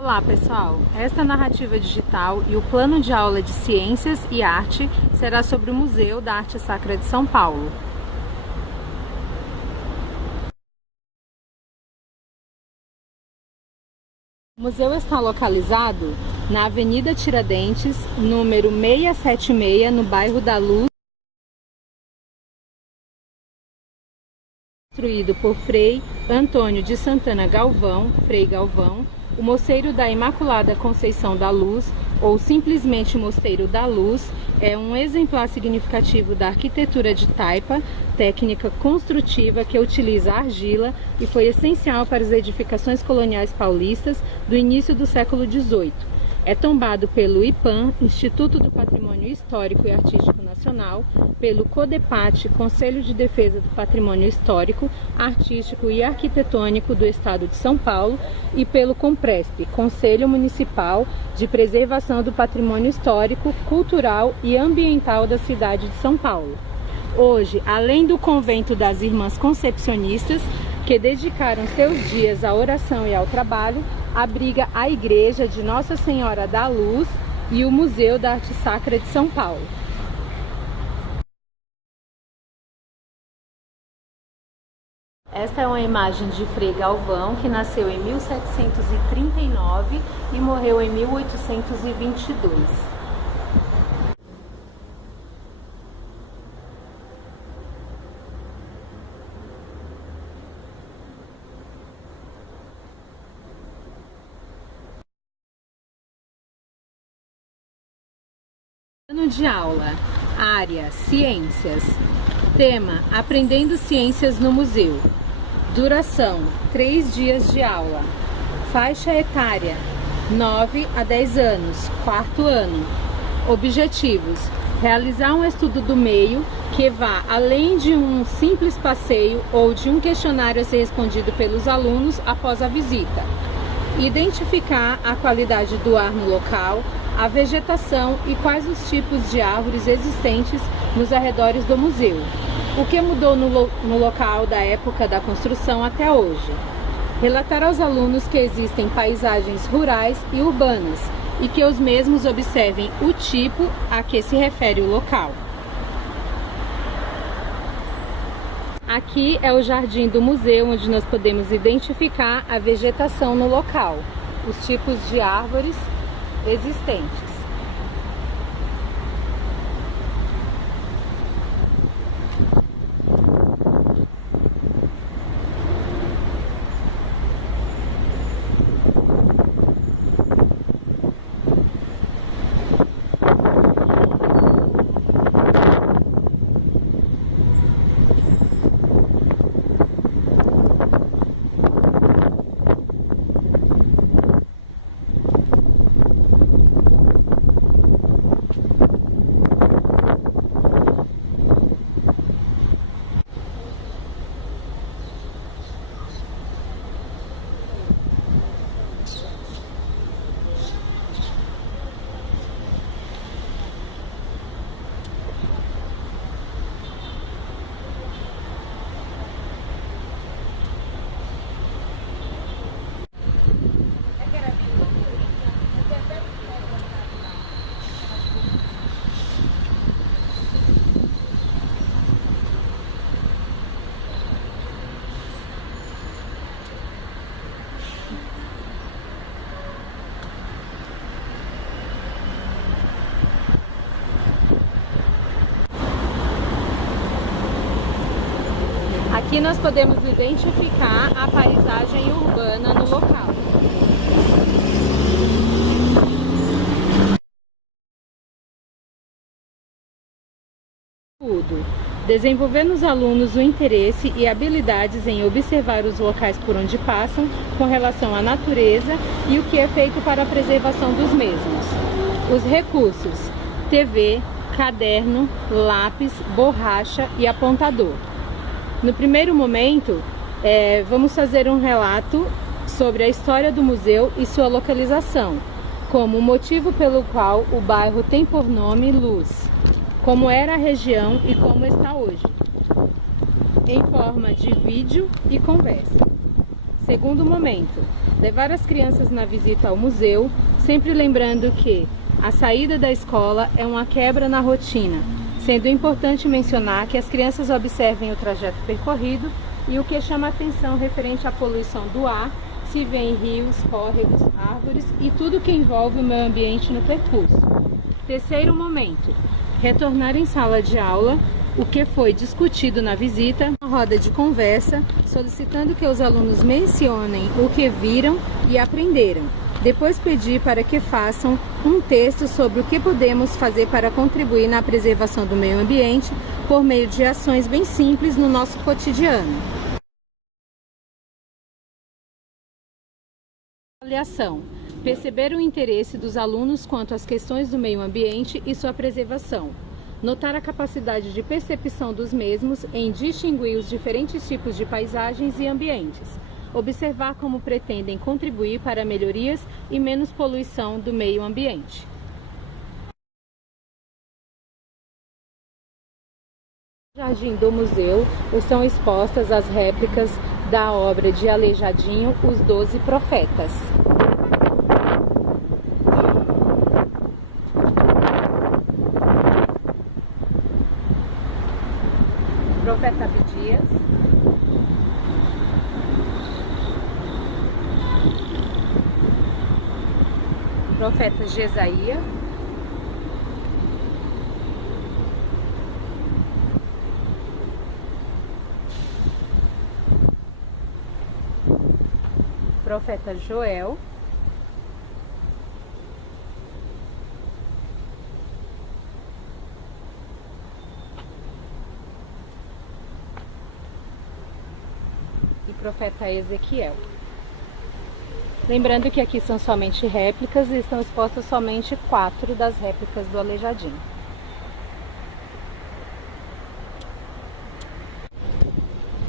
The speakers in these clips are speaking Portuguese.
Olá pessoal, esta narrativa digital e o plano de aula de Ciências e Arte será sobre o Museu da Arte Sacra de São Paulo. O museu está localizado na Avenida Tiradentes, número 676, no bairro da Luz, construído por Frei Antônio de Santana Galvão, Frei Galvão. O Mosteiro da Imaculada Conceição da Luz, ou simplesmente Mosteiro da Luz, é um exemplar significativo da arquitetura de taipa, técnica construtiva que utiliza argila e foi essencial para as edificações coloniais paulistas do início do século XVIII. É tombado pelo IPAM, Instituto do Patrimônio Histórico e Artístico Nacional, pelo CODEPAT, Conselho de Defesa do Patrimônio Histórico, Artístico e Arquitetônico do Estado de São Paulo e pelo COMPRESP, Conselho Municipal de Preservação do Patrimônio Histórico, Cultural e Ambiental da cidade de São Paulo. Hoje, além do Convento das Irmãs Concepcionistas, que dedicaram seus dias à oração e ao trabalho, abriga a Igreja de Nossa Senhora da Luz e o Museu da Arte Sacra de São Paulo. Esta é uma imagem de Frei Galvão, que nasceu em 1739 e morreu em 1822. Plano de aula, área, ciências. Tema, aprendendo ciências no museu. Duração, 3 dias de aula. Faixa etária, 9 a 10 anos, 4º ano. Objetivos, realizar um estudo do meio que vá além de um simples passeio ou de um questionário a ser respondido pelos alunos após a visita. Identificar a qualidade do ar no local, a vegetação e quais os tipos de árvores existentes nos arredores do museu. O que mudou no local da época da construção até hoje. Relatar aos alunos que existem paisagens rurais e urbanas e que os mesmos observem o tipo a que se refere o local. Aqui é o jardim do museu, onde nós podemos identificar a vegetação no local, os tipos de árvores existentes. Aqui nós podemos identificar a paisagem urbana no local. Desenvolver nos alunos o interesse e habilidades em observar os locais por onde passam com relação à natureza e o que é feito para a preservação dos mesmos. Os recursos: TV, caderno, lápis, borracha e apontador. No primeiro momento, vamos fazer um relato sobre a história do museu e sua localização, como o motivo pelo qual o bairro tem por nome Luz, como era a região e como está hoje, em forma de vídeo e conversa. Segundo momento, levar as crianças na visita ao museu, sempre lembrando que a saída da escola é uma quebra na rotina, sendo importante mencionar que as crianças observem o trajeto percorrido e o que chama a atenção referente à poluição do ar, se vê em rios, córregos, árvores e tudo que envolve o meio ambiente no percurso. Terceiro momento, retornar em sala de aula o que foi discutido na visita, uma roda de conversa, solicitando que os alunos mencionem o que viram e aprenderam. Depois pedir para que façam um texto sobre o que podemos fazer para contribuir na preservação do meio ambiente por meio de ações bem simples no nosso cotidiano. Avaliação. Perceber o interesse dos alunos quanto às questões do meio ambiente e sua preservação. Notar a capacidade de percepção dos mesmos em distinguir os diferentes tipos de paisagens e ambientes. Observar como pretendem contribuir para melhorias e menos poluição do meio ambiente. No jardim do museu estão expostas as réplicas da obra de Aleijadinho, Os 12 Profetas. Profeta Abdias, Profeta Jesaía, Profeta Joel, e Profeta Ezequiel. Lembrando que aqui são somente réplicas e estão expostas somente 4 das réplicas do Aleijadinho.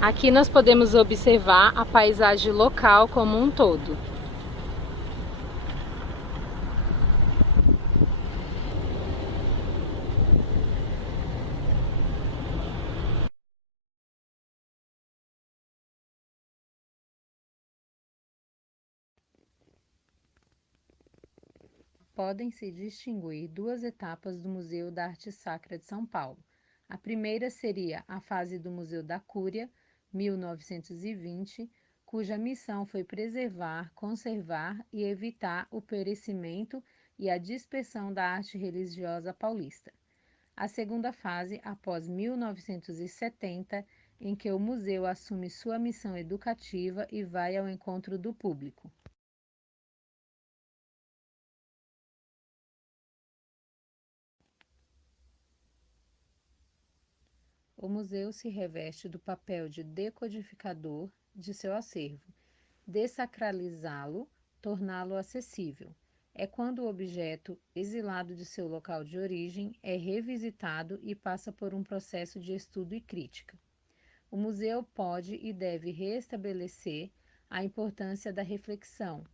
Aqui nós podemos observar a paisagem local como um todo. Podem-se distinguir 2 etapas do Museu da Arte Sacra de São Paulo. A primeira seria a fase do Museu da Cúria, 1920, cuja missão foi preservar, conservar e evitar o perecimento e a dispersão da arte religiosa paulista. A segunda fase, após 1970, em que o museu assume sua missão educativa e vai ao encontro do público. O museu se reveste do papel de decodificador de seu acervo, dessacralizá-lo, torná-lo acessível. É quando o objeto, exilado de seu local de origem, é revisitado e passa por um processo de estudo e crítica. O museu pode e deve restabelecer a importância da reflexão.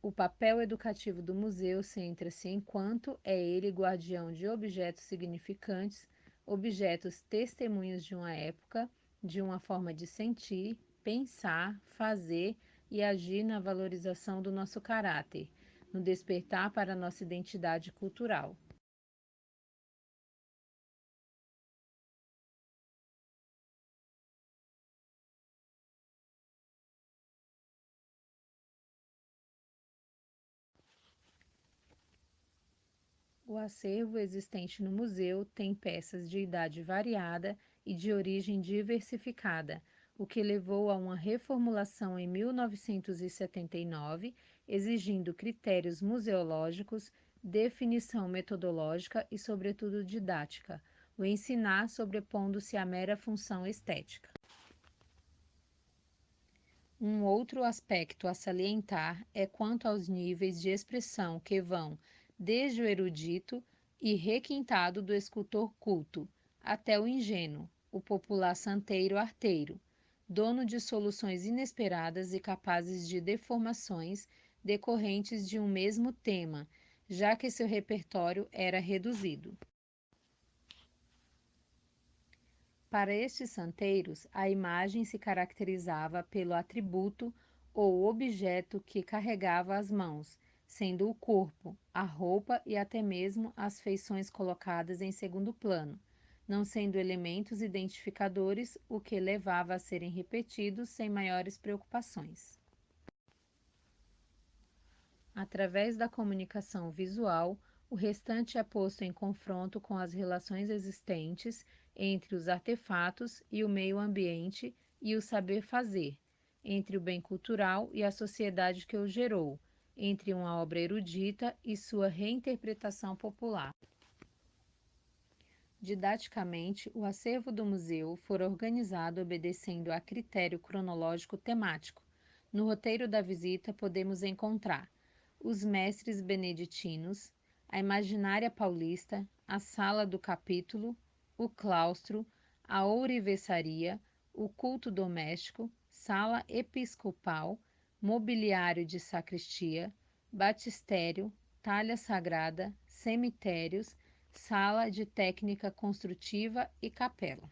O papel educativo do museu centra-se enquanto é ele guardião de objetos significantes, objetos testemunhos de uma época, de uma forma de sentir, pensar, fazer e agir na valorização do nosso caráter, no despertar para a nossa identidade cultural. O acervo existente no museu tem peças de idade variada e de origem diversificada, o que levou a uma reformulação em 1979, exigindo critérios museológicos, definição metodológica e, sobretudo, didática, o ensinar sobrepondo-se à mera função estética. Um outro aspecto a salientar é quanto aos níveis de expressão que vão desde o erudito e requintado do escultor culto até o ingênuo, o popular santeiro arteiro, dono de soluções inesperadas e capazes de deformações decorrentes de um mesmo tema, já que seu repertório era reduzido. Para estes santeiros, a imagem se caracterizava pelo atributo ou objeto que carregava as mãos, sendo o corpo, a roupa e até mesmo as feições colocadas em segundo plano, não sendo elementos identificadores, o que levava a serem repetidos sem maiores preocupações. Através da comunicação visual, o restante é posto em confronto com as relações existentes entre os artefatos e o meio ambiente e o saber fazer, entre o bem cultural e a sociedade que o gerou, entre uma obra erudita e sua reinterpretação popular. Didaticamente, o acervo do museu foi organizado obedecendo a critério cronológico temático. No roteiro da visita podemos encontrar os mestres beneditinos, a Imaginária Paulista, a Sala do Capítulo, o Claustro, a Ourivesaria, o Culto Doméstico, Sala Episcopal, Mobiliário de Sacristia, Batistério, Talha Sagrada, Cemitérios, Sala de Técnica Construtiva e Capela.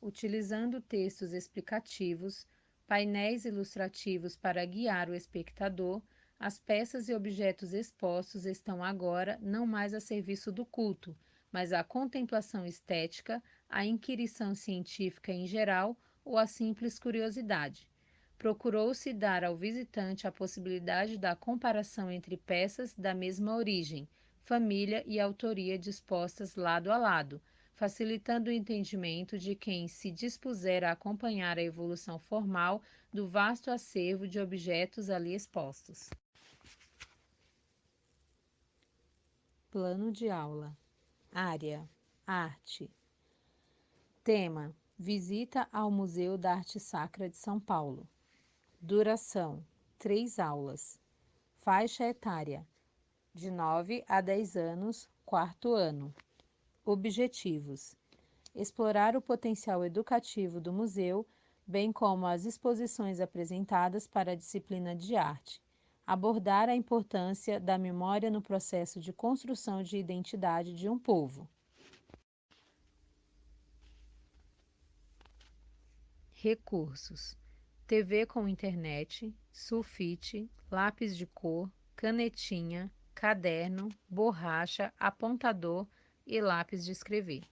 Utilizando textos explicativos, painéis ilustrativos para guiar o espectador, as peças e objetos expostos estão agora não mais a serviço do culto, mas à contemplação estética, à inquirição científica em geral ou à simples curiosidade. Procurou-se dar ao visitante a possibilidade da comparação entre peças da mesma origem, família e autoria dispostas lado a lado, facilitando o entendimento de quem se dispuser a acompanhar a evolução formal do vasto acervo de objetos ali expostos. Plano de aula. Área: Arte. Tema: Visita ao Museu da Arte Sacra de São Paulo. Duração: 3 aulas. Faixa etária: de 9 a 10 anos, quarto ano. Objetivos: explorar o potencial educativo do museu, bem como as exposições apresentadas para a disciplina de arte. Abordar a importância da memória no processo de construção de identidade de um povo. Recursos: TV com internet, sulfite, lápis de cor, canetinha, caderno, borracha, apontador e lápis de escrever.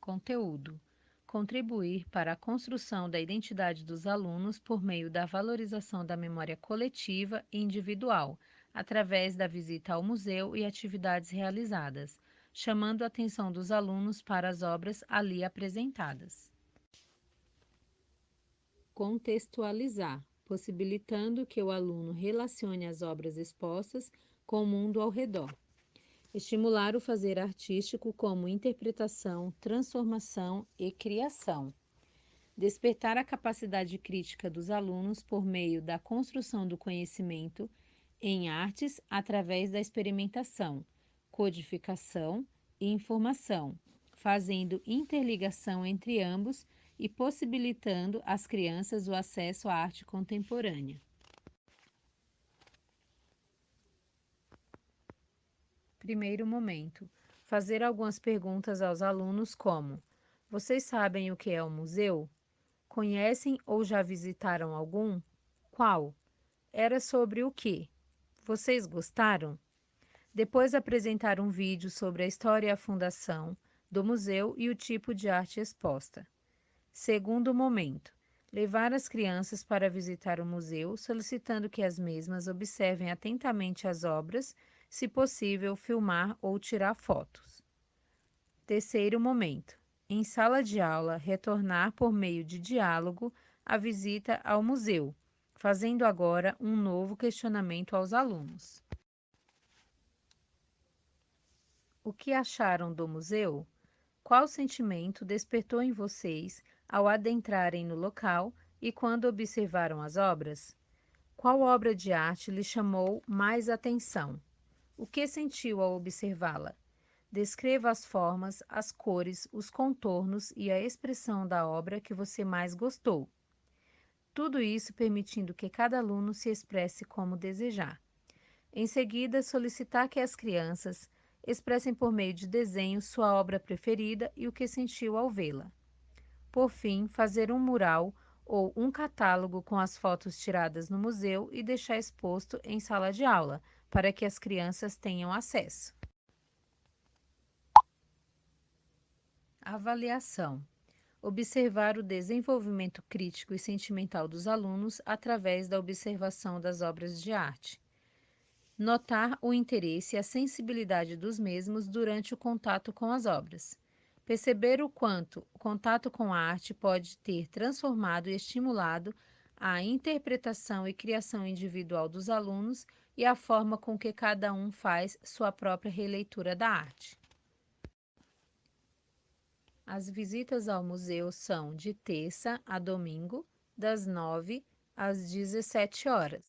Conteúdo: contribuir para a construção da identidade dos alunos por meio da valorização da memória coletiva e individual, através da visita ao museu e atividades realizadas, chamando a atenção dos alunos para as obras ali apresentadas. Contextualizar, possibilitando que o aluno relacione as obras expostas com o mundo ao redor. Estimular o fazer artístico como interpretação, transformação e criação. Despertar a capacidade crítica dos alunos por meio da construção do conhecimento em artes através da experimentação, codificação e informação, fazendo interligação entre ambos e possibilitando às crianças o acesso à arte contemporânea. Primeiro momento: fazer algumas perguntas aos alunos como: vocês sabem o que é um museu? Conhecem ou já visitaram algum? Qual? Era sobre o quê? Vocês gostaram? Depois apresentar um vídeo sobre a história e a fundação do museu e o tipo de arte exposta. Segundo momento: levar as crianças para visitar o museu, solicitando que as mesmas observem atentamente as obras, se possível, filmar ou tirar fotos. Terceiro momento: em sala de aula, retornar por meio de diálogo a visita ao museu, fazendo agora um novo questionamento aos alunos. O que acharam do museu? Qual sentimento despertou em vocês ao adentrarem no local e quando observaram as obras? Qual obra de arte lhe chamou mais atenção? O que sentiu ao observá-la? Descreva as formas, as cores, os contornos e a expressão da obra que você mais gostou. Tudo isso permitindo que cada aluno se expresse como desejar. Em seguida, solicitar que as crianças expressem por meio de desenho sua obra preferida e o que sentiu ao vê-la. Por fim, fazer um mural ou um catálogo com as fotos tiradas no museu e deixar exposto em sala de aula, para que as crianças tenham acesso. Avaliação. Observar o desenvolvimento crítico e sentimental dos alunos através da observação das obras de arte. Notar o interesse e a sensibilidade dos mesmos durante o contato com as obras. Perceber o quanto o contato com a arte pode ter transformado e estimulado a interpretação e criação individual dos alunos e a forma com que cada um faz sua própria releitura da arte. As visitas ao museu são de terça a domingo, das 9 às 17 horas.